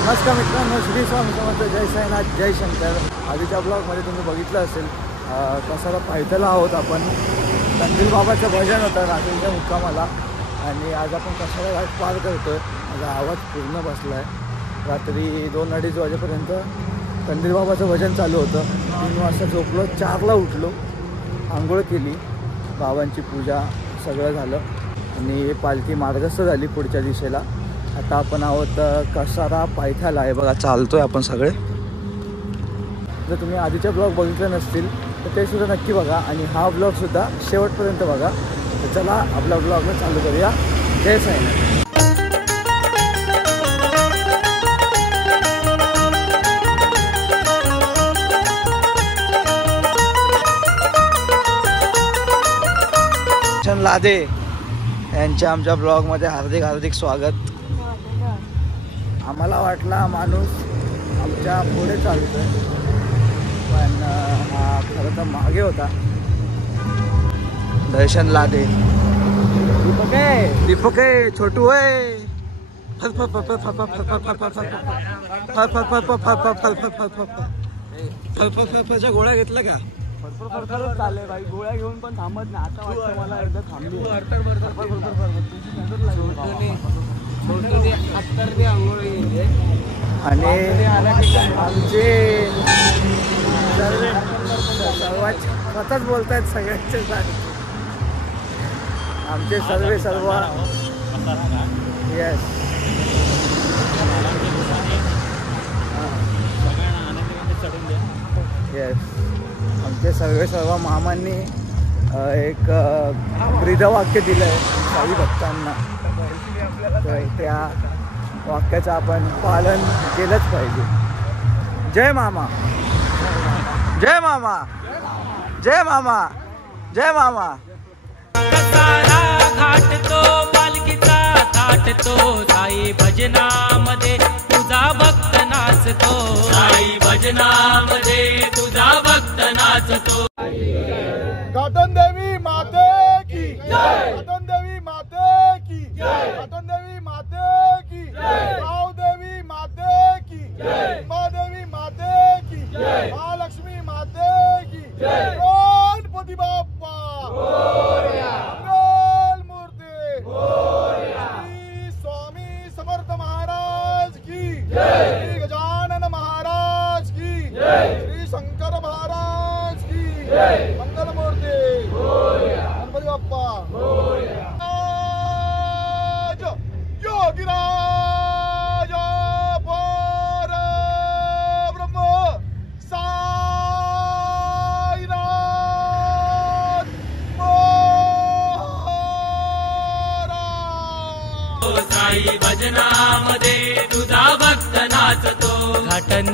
नमस्कार मित्रांनो, श्री स्वामी समर्थ, जय साईनाथ, जय शंकर. आधीच्या ब्लॉगमध्ये तुम्ही बघितलं असेल कसाला पायथ्याला आहोत आपण. कंदील बाबाचं भजन होतं रात्रीच्या मुक्कामाला आणि आज आपण कसाला घाट पार करतो आहे. माझा आवाज पूर्ण बसला आहे. रात्री 2-2:30 वाजेपर्यंत कंदील बाबाचं भजन चालू होतं. 3 वाजता झोपलो, 4ला उठलो, आंघोळ केली, बाबांची पूजा सगळं झालं आणि पालखी मार्गस्थ झाली पुढच्या दिशेला. आता आपण आहोत कसारा पायथ्याला आहे बघा. चालतोय आपण सगळे. जर तुम्ही आधीचे ब्लॉग बघितले नसतील तर ते सुद्धा नक्की बघा आणि हा ब्लॉगसुद्धा शेवटपर्यंत बघा. तर चला आपला ब्लॉगला चालू करूया. जय साईनाथ. लादे यांच्या आमच्या ब्लॉगमध्ये हार्दिक हार्दिक स्वागत. आम्हाला वाटला माणूस आमच्या पुढे चालतोय पण हा खरं तर मागे होता. दर्शन लादे. दीपक आहे, छोटू आहे. फळफळच्या गोळ्या घेतल्या का? फरफरच चाललंय भाई. गोळ्या घेऊन पण थांबत नाही. आता वाटतं मला एकदा थांबली. आणि आमचे सर्वात स्वतःच बोलत आहेत सगळ्यांचे. आमचे सर्व येस येस आमचे सर्व मामांनी एक ब्रीदवाक्य दिलं आहे साई भक्तांना. तर त्या वाक्याचं आपण पालन केलंच पाहिजे. जय मामा, जय मामा, जय मामा, जय मामा. कसारा घाट तो पालखीचा थाट तो, साई भजनामध्ये तुझा भक्त नाचतो. साई भजनामध्ये तुझा भक्त नाचतो. घाटन देवी माते की जय. घाटन देवी माते की जय. घाटन देवी माते की जय. गाव देवी माते की जय. देवी माते की जय. महालक्ष्मी माते की जय. गणपती बाप्पा मोरया. मंगल मूर्ती मोरया. श्री स्वामी समर्थ महाराज की जय. श्री गजानन महाराज की जय. श्री शंकर महाराज की जय. मंगल मूर्ती मोरया. गणपती बाप्पा मोरया. योगीराज पर ब्रह्म साईनाथ महाराज. साई भजनामध्ये तुझा भक्त नाचतो. घाटन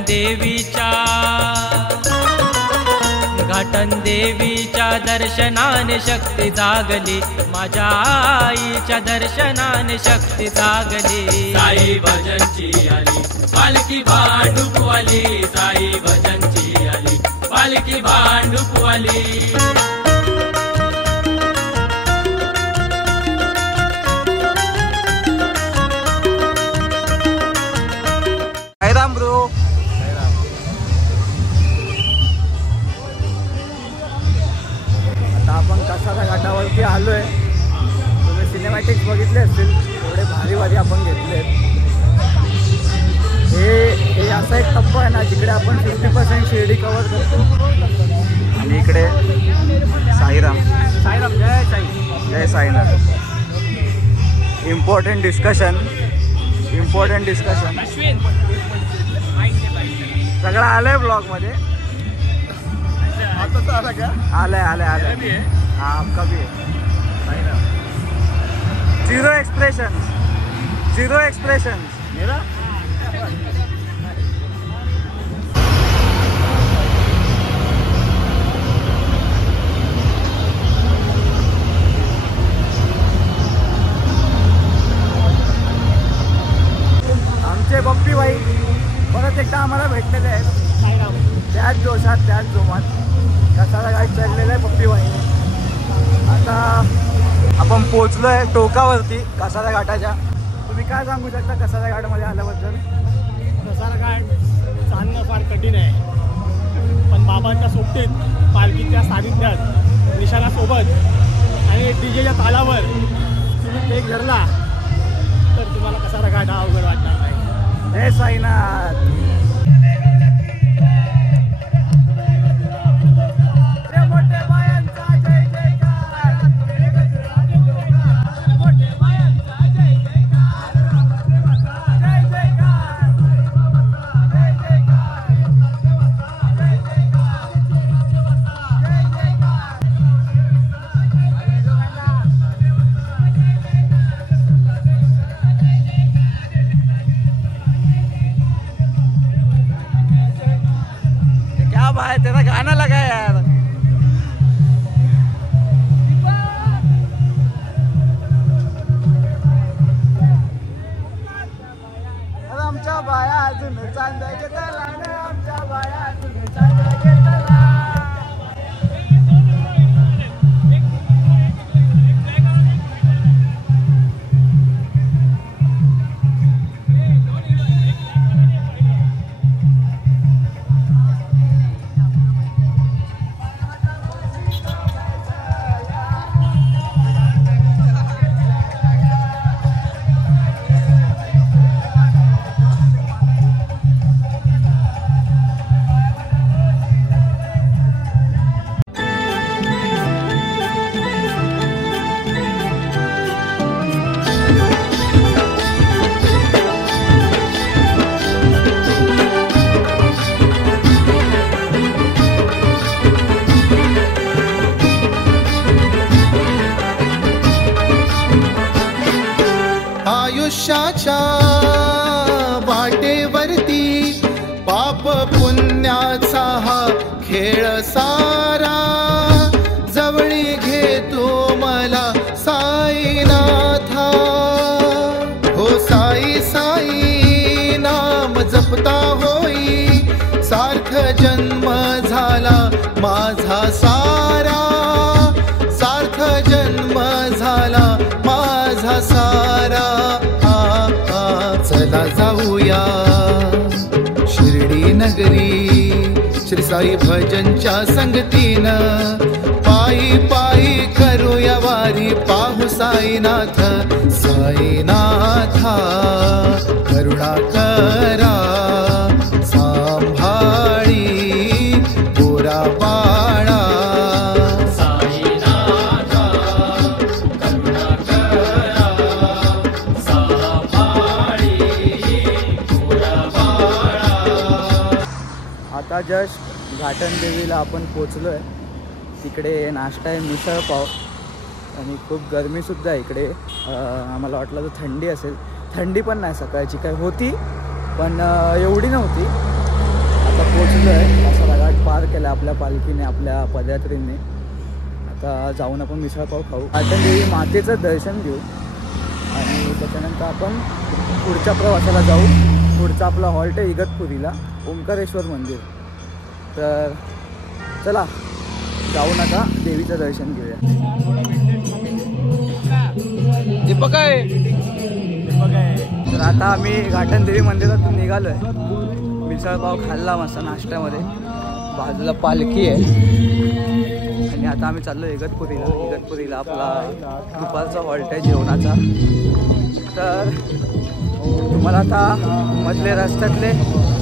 देवीच्या दर्शनाने शक्ती जागली. माझ्या आईच्या दर्शनाने शक्ती जागली. साई भजनची आली पालखी भांडुपवाली. साई भजनची आली पालखी भांडुपवाली. साईराम ब्रो. आता आपण कसारा घाटावरती आलोय. तुम्ही सिनेमॅटिक्स बघितले असतील. एवढे भारी आपण घेतले. हे असा एक टप्पा आहे ना जिकडे आपण 50% शिर्डी कव्हर करतो. आणि इकडे साईराम. जय साई, जय साईनाथ. इम्पॉर्टंट डिस्कशन सगळं आलंय ब्लॉग मध्ये. आलंय हाँ आपका भी है. जीरो एक्सप्रेशन मेरा. आमचे बप्पी भाई परत एकदा आम्हाला भेटलेले आहेत. त्याच जोशात त्याच जोमात कसारा घाट चढलेला आहे पप्पी भाईने. आता आपण पोहोचलोय टोकावरती कसारा घाटाच्या. तुम्ही काय सांगू शकता कसारा घाटमध्ये आल्याबद्दल? निशाणाच्या सोबतीत पालखीच्या सानिध्यात निशाणासोबत आणि डीजेच्या तालावर तुम्ही केक धरला तर तुम्हाला कसा रगाट हा अवघड वाटणार नाही. जय साईनाथ. भाई तेरा गाना लगा यार. आमच्या बाया अजून चांदायचे त्याला, आमच्या बाया अजून चांदायचे त्याला. आयुष्याच्या वाटेवरती पाप पुण्याचा हा खेळ सारा, जवळी घेतो मला साईनाथा. हो साई साई नाम जपता होई, सार्थ जन्म झाला माझा सारा, सार्थ जन्म झाला माझा सारा. चला जाऊया शिर्डी नगरी, श्री साई भजनच्या संगतीनं, पायी पायी करूया वारी, पाहू साईनाथ. साईनाथा करुणा करा, सांभाळी गोरा बाळा. आता जस्ट घाटन देवीला आपण पोचलो आहे. तिकडे नाश्ता आहे मिसळ पाव आणि खूप गरमीसुद्धा आहे इकडे. आम्हाला वाटलं तर थंडी असेल, थंडी पण नाही, सकाळची काय होती पण एवढी नव्हती. आता पोचलो आहे, असा रगाट पार केला आपल्या पालखीने, आपल्या पदयात्रींनी. आता जाऊन आपण मिसळ पाव खाऊ, घाटन देवी मातेचं दर्शन घेऊ आणि त्याच्यानंतर आपण पुढच्या प्रवासाला जाऊ. पुढचा आपला हॉल्ट आहे इगतपुरीला, ओंकारेश्वर मंदिर. तर चला जाऊ नका, देवीचं दर्शन घेऊया. दीपक आहे. तर आता आम्ही घाटन देवी मंदिरातून निघालो आहे. मिसळपाव खाल्ला मस्त नाश्त्यामध्ये, बाजूला पालखी आहे आणि आता आम्ही चाललो इगतपुरीला. इगतपुरीला आपला दुपारचा हॉल्ट आहे जेवणाचा. तर तुम्हाला आता मधले रस्त्यातले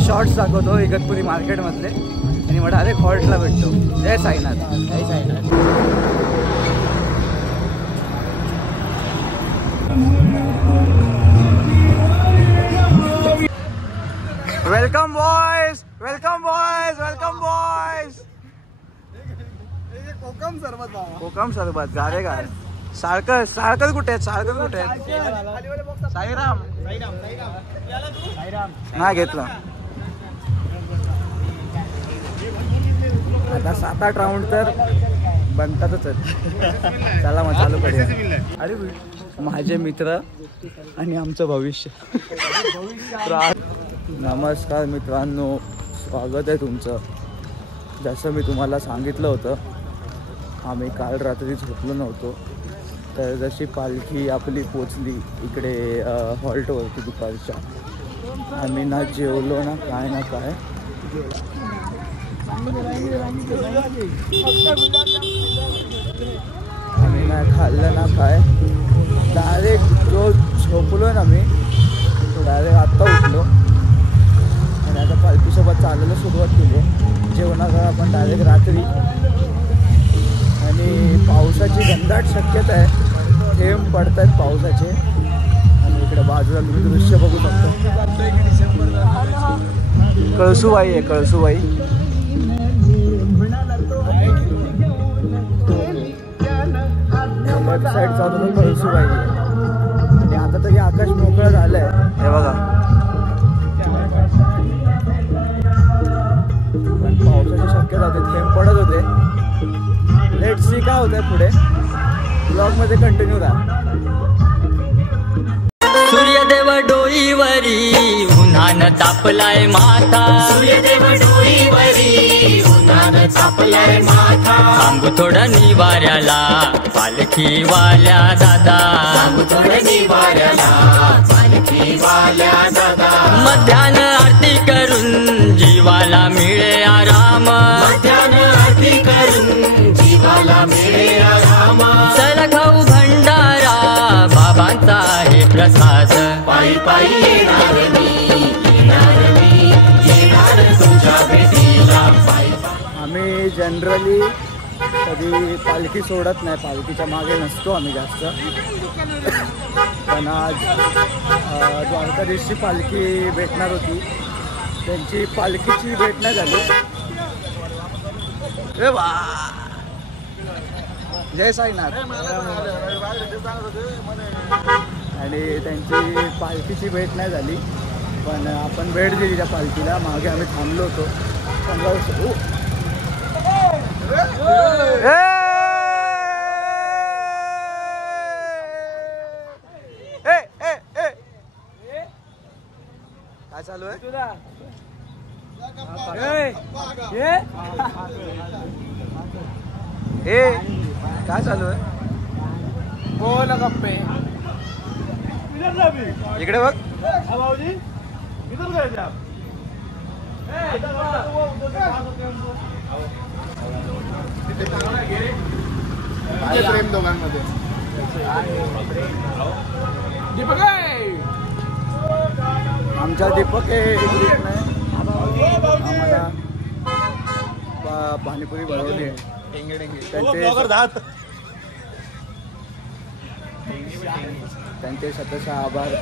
शॉर्ट्स दाखवतो इगतपुरी मार्केटमधले आणि मग डायरेक्ट हॉल्टला भेटतो. जय साईनाथ. जय Sainath. Welcome boys, welcome boys, welcome boys. Kokum सरबत, कोकम सरबत गारे गार. साळकर, साळकर कुठे आहेत? साळकर कुठे आहेत? साईराम. हा घेतला. आता 7-8 राऊंड तर बनतातच. चला मग चालू करूया. अरे माझे मित्र आणि आमचं भविष्य. नमस्कार मित्रांनो, स्वागत आहे तुमचं. जसं मी तुम्हाला सांगितलं होतं, आम्ही काल रात्री झोपलो नव्हतो. तर जशी पालखी आपली पोचली इकडे हॉल्टवरती दुपारच्या, आम्ही ना जेवलो ना काय ना काय. आम्ही नाही खाल्लं ना काय, डायरेक्ट जो झोपलो ना मी तो डायरेक्ट आत्ता उठलो आणि आता पालखीसोबत चालायला सुरुवात केली. जेवणाकडे आपण डायरेक्ट रात्री. आणि पावसाची घनदाट शक्यता आहे, थेंब पडत आहेत पावसाचे. आणि इकडे बाजूला तुम्ही दृश्य बघू शकता. कळसूबाई आहे, कळसूबाई. लेफ्ट साईडचा तुम्ही कळसूबाई आहे. आणि आता तरी आकाश मोकळं झालंय हे बघा. पण पावसाची शक्यता होती, थेंब पडत होते. लेट सी काय होतंय पुढे. ब्लॉगमध्ये कंटिन्यू राहा. सूर्यदेव डोईवरी उन्हानं तापलाय माथा. सूर्यदेव डोईवरी उन्हानं तापलाय माथा. सांगू थोडं निवाऱ्याला पालखीवाल्या दादा. सांगू थोडं निवाऱ्याला पालखीवाल्या दादा. मध्यान आरती करून जीवाला मिळे आराम. मध्यान आरती करून जीवाला मिळे आराम. चल खाऊ भंडारा बाबांचा आहे प्रसाद. पायी पायी येणार मी, येणार तुझ्या भेटीला. आम्ही जनरली कधी पालखी सोडत नाही, पालखीच्या मागे नसतो आम्ही जास्त. पण आज द्वारकाधीशची पालखी भेटणार होती, त्यांची पालखीची भेट नाही झाली. ए वा, जय साईनाथ. आणि त्यांची पालखीची भेट नाही झाली, पण आपण भेट दिली त्या पालखीला. मागे आम्ही थांबलो होतो. काय चालू आहे? काय चालू आहे? बोल गप्पे. इकडे बघ. प्रेम दोघांमध्ये. दीपक आमचा दीपक आहे ग्रुपने आम्हाला पाणीपुरी बनवली आहे. त्यांचे शतशः आभार.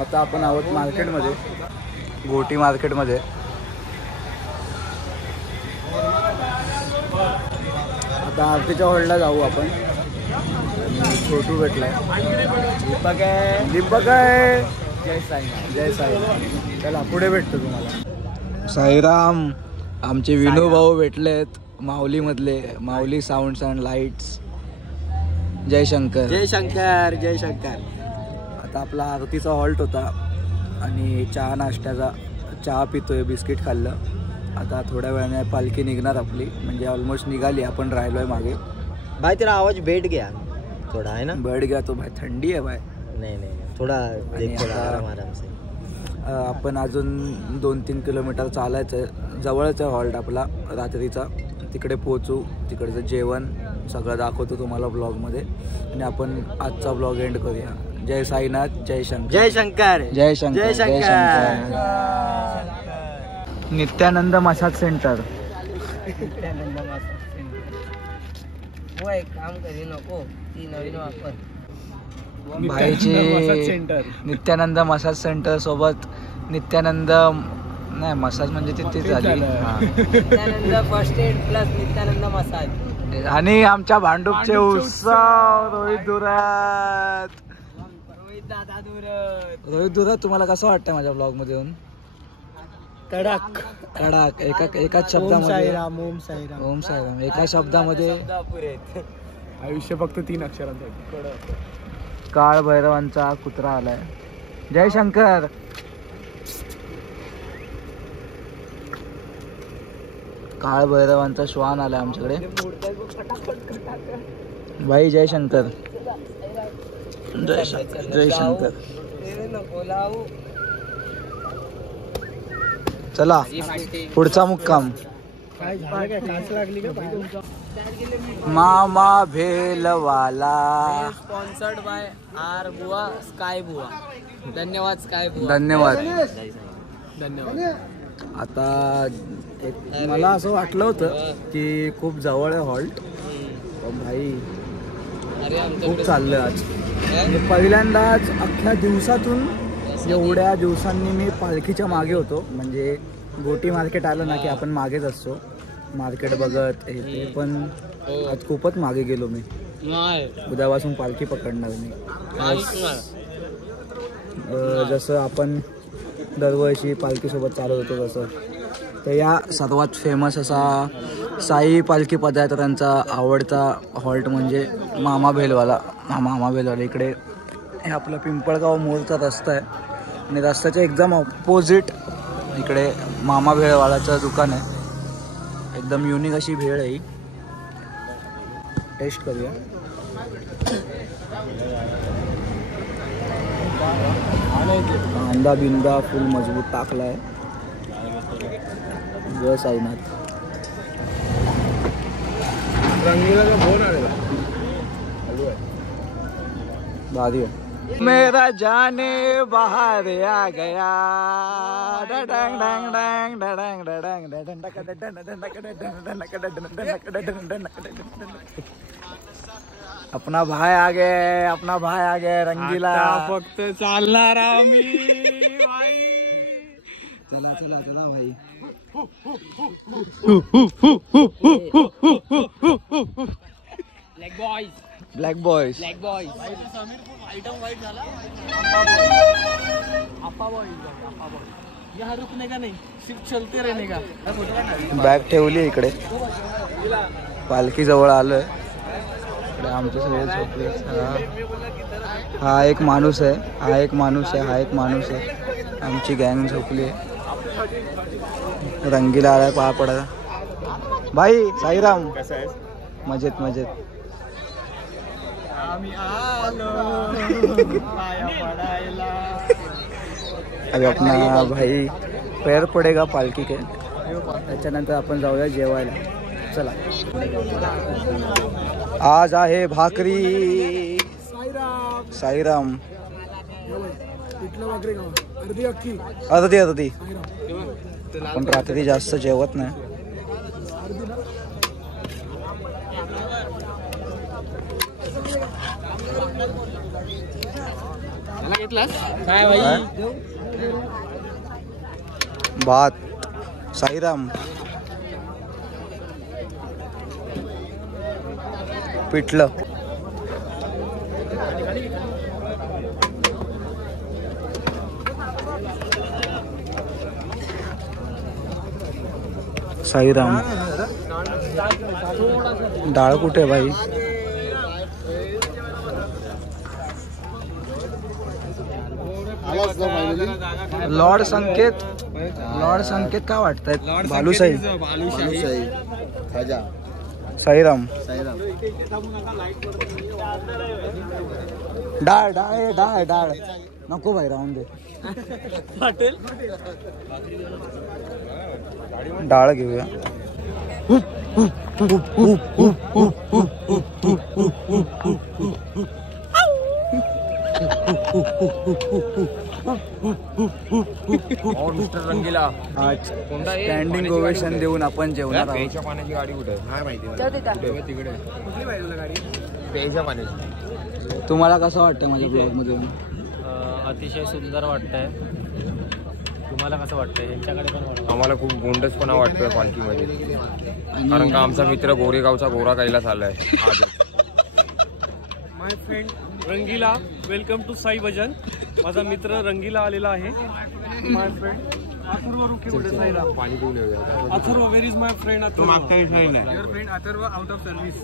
आता आपण आहोत मार्केटमध्ये, गोटी मार्केटमध्ये. आता आरतीच्या हॉलला जाऊ आपण. छोटू भेटलाय. दीपक आहे, दीपक आहे. जय साईनाथ, जय साईनाथ. चला पुढे भेटतो तुम्हाला. साईराम. आमचे विनू भाऊ भेटलेत माऊलीमधले, माऊली साऊंड्स अँड लाईट्स. जय शंकर, जय शंकर, जय शंकर. आता आपला आरतीचा हॉल्ट होता आणि चहा नाश्त्याचा. चहा पितोय, बिस्किट खाल्लं. आता थोड्या वेळाने पालखी निघणार आपली, म्हणजे ऑलमोस्ट निघाली. आपण राहिलोय मागे. भाई तेरा आवाज बैठ गया थोड़ा, है ना? बैठ गया तो भाई, थंडी आहे भाई. नहीं नहीं थोड़ा देख, थोड़ा आराम से. आपण अजून 2-3 किलोमीटर चालायचं. जवळच आहे हॉल्ट आपला रात्रीचा. तिकडे पोहोचू, तिकडचं जेवण सगळं दाखवतो तुम्हाला ब्लॉगमध्ये. आणि आपण आजचा ब्लॉग एंड करूया. जय साईनाथ, जय शंकर. जय शंकर, जय शंकर, जय शंकर. Nityanand massage centre. वो एक काम करी नको, ती नवीन वापर. भाईची नित्यानंद मसाज सेंटर सोबत नित्यानंद नाही मसाज म्हणजे तिथे झाली. Nityanand first aid plus Nityanand massage. आणि आमच्या भांडूपचे उत्सव रोहित दुरात. रोहित दुरात, तुम्हाला कसं वाटतं माझ्या ब्लॉग मध्ये येऊन? कडक कडक. एकाच शब्दामध्ये. ओम साईराम. ओम साईराम एका शब्दामध्ये. आयुष्य फक्त 3 अक्षरांसाठी. काळ भैरवांचा कुत्रा आलाय. जय शंकर. काळ भैरवांचा श्वान आलाय आमच्याकडे. भाई जय शंकर, जय शंकर, जय शंकर. चला पुढचा मुक्काम. काय झालं काय काच लागली का मामा भेलवाला. स्पॉन्सर्ड बाय आर बुवा स्काय बुवा. धन्यवाद स्काय बुवा. धन्यवाद. धन्यवाद. आता मला असं वाटलं होतं की खूप जवळ आहे हॉल्ट, पण भाई अरे खूप आमच्याकडे चाललं आज. म्हणजे पहिल्यांदाच अख्ख्या दिवसातून एवढ्या दिवसांनी मी पालखीच्या मागे होतो. म्हणजे गोटी मार्केट आलं ना की आपण मागेच असतो, मार्केट बघत हे ते. पण आज खूपच मागे गेलो मी. नाही उद्यापासून पालखी पकडणार मी. जसं आपण दरवर्षी पालखीसोबत चालत होतो तसं. तर या सर्वात फेमस असा साई पालखी पदयात्रांचा आवडता हॉल्ट म्हणजे मामा भेलवाला. मामा भेलवाला इकडे हे आपलं पिंपळगाव मोरचा रस्ता आहे आणि रस्त्याच्या एकदम ऑपोजिट इकडे मामा भेळवालाचं दुकान आहे. एकदम युनिक अशी भेळ आहे. टेस्ट करूया. कांदा बिंदा फुल मजबूत टाकलाय. जय साईनाथ. भारी है. मेरा जाने बाहर आ गया. डडंग डंग डंग डडंग डडंग डडंग अपना भाई आ गए, अपना भाई आ गए रंगीला. फक्त चालणार आम्ही भाई. चला चला चला भाई. Black boys. Black boys. Black boys. Item white झाला. आपा बॉयज यहाँ रुकने का नहीं, सिर्फ चलते रहने का. बॅग ठेवली इकडे. पालखी जवळ आलोय. इकडे आमचे सगळे झोपले. हा एक माणूस आहे, हा एक माणूस आहे, हा एक माणूस आहे. आमची गँग झोपली आहे. रंगीला आलाय पाया पडायला. भाई साईराम. मजेत मजेत. अभी अपना भाई पैर पडेगा पालखी के. त्याच्यानंतर आपण जाऊया जेवायला. चला. आज आहे भाकरी. साईराम. अर्धी अर्धी. आपण रात्री जास्त जेवत नाही. काय भाई. भात. साईराम. पिठलं. साईराम. डाळ कुठे भाई. लॉर्ड संकेत. लॉर्ड संकेत काय वाटतायत. भालूसाई. साईराम. डाळ डाळ डाळ डाळ नको भाई राहून दे. डाळ घेऊया. रंगीला आज स्टँडिंग ओवेशन देऊन आपण जेवणार आहोत. प्यायच्या पाण्याची गाडी कुठे काय माहिती. तिकडे प्यायच्या पाण्याची. तुम्हाला कसं वाटतं माझ्या ब्लॉग मध्ये. अतिशय सुंदर वाटतंय. तुम्हाला कसं वाटतंय. यांच्याकडे पण वाटतं. आम्हाला खूप गोंडसपणा वाटतोय पालखीमध्ये, कारण का आमचा मित्र गोरेगावचा गोरा कैलास आलाय आज. My friend Rangeela, welcome to Sai Bhajan. माझा मित्र रंगीला आलेला आहे. My friend Atharva. पाणी पिऊन येऊया. Atharva, where is my friend Atharva. Your friend Atharva out of service,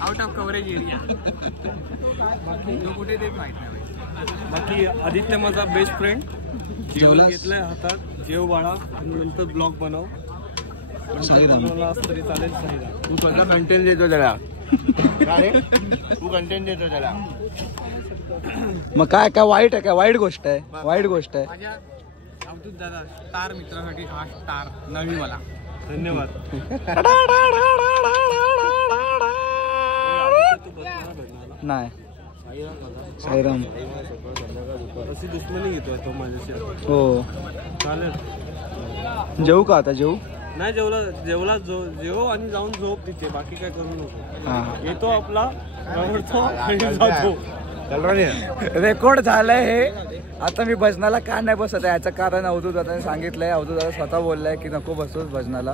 out of coverage area. कुठे ते माहित नाही. बाकी आदित्य माझा बेस्ट फ्रेंड. जेवण घेतलंय हातात. जेव बाळा आणि नंतर ब्लॉग बनव. बनवला तरी चालेल. साईराम. तू स्वतः कंटेंट देतो त्याला. तू कंटेंट देतो त्याला. मग काय काय वाईट आहे. काय वाईट गोष्ट आहे. वाईट गोष्ट आहे. माझ्या अवधूत दादा स्टार मित्रासाठी हा स्टार नवी मला. धन्यवाद. नाही साईराम अशी दुश्मनी घेतोय तो माझ्याशी. हो चालेल. जेवू का आता जेवू? नाही जेवला जेव आणि जाऊन झोप तिथे, बाकी काय करू नको. हां येतो आपला आवडतो आणि जातो. रेकॉर्ड झालंय हे. आता मी भजनाला का नाही बसत आहे याचं कारण अवधूत दादाने सांगितलंय. अवधूत दादा स्वतः बोललाय की नको बसूच भजनाला.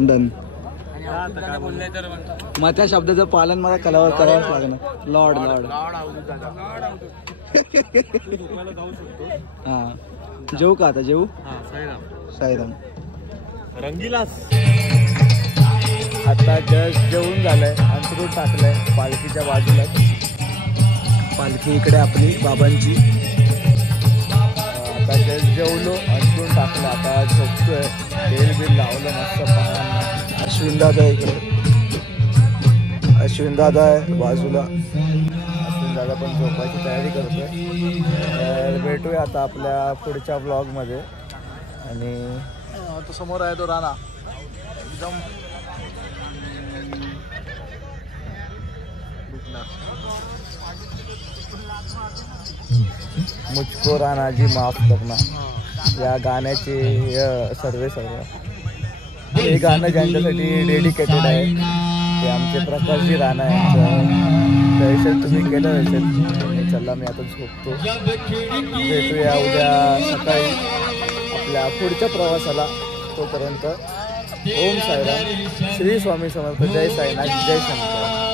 डन. आता काय बोललाय तर मग त्या शब्दाचं पालन मला कलावर करावंच लागणार. लॉर्ड लॉर्ड दुखायला जाऊ शकतो. हां जेवू का आता जेवू? हा साईराम. साईराम. रंगीलास. आता जस्ट जेवून झालंय, अंथरूण टाकलंय पालखीच्या बाजूला. पालखी इकडे आपली बाबांची. आता जस्ट जेवलो, अंथरूण टाकलं, आता झोपतोय. तेल बिल लावलं मस्त पानांना. अश्विन दादा इकडे, अश्विन दादा आहे बाजूला. अश्विन दादा पण झोपायची तयारी करतोय. तर भेटूया आता आपल्या पुढच्या व्लॉगमध्ये. आणि तो समोर आहे तो राणा एकदम मुझको राणा जी माफ करना या गाण्याचे सर्व हे गाणं ज्यांच्यासाठी डेडिकेटेड आहे ते आमचे प्रकाशजी राणा यांचं दर्शन तुम्ही केलं असेल. चला मी आता झोपतो. भेटूया उद्या सकाळी आपल्या पुढच्या प्रवासाला. तोपर्यंत ओम साईराम, श्री स्वामी समर्थ, जय साईनाथ, जय शंकर.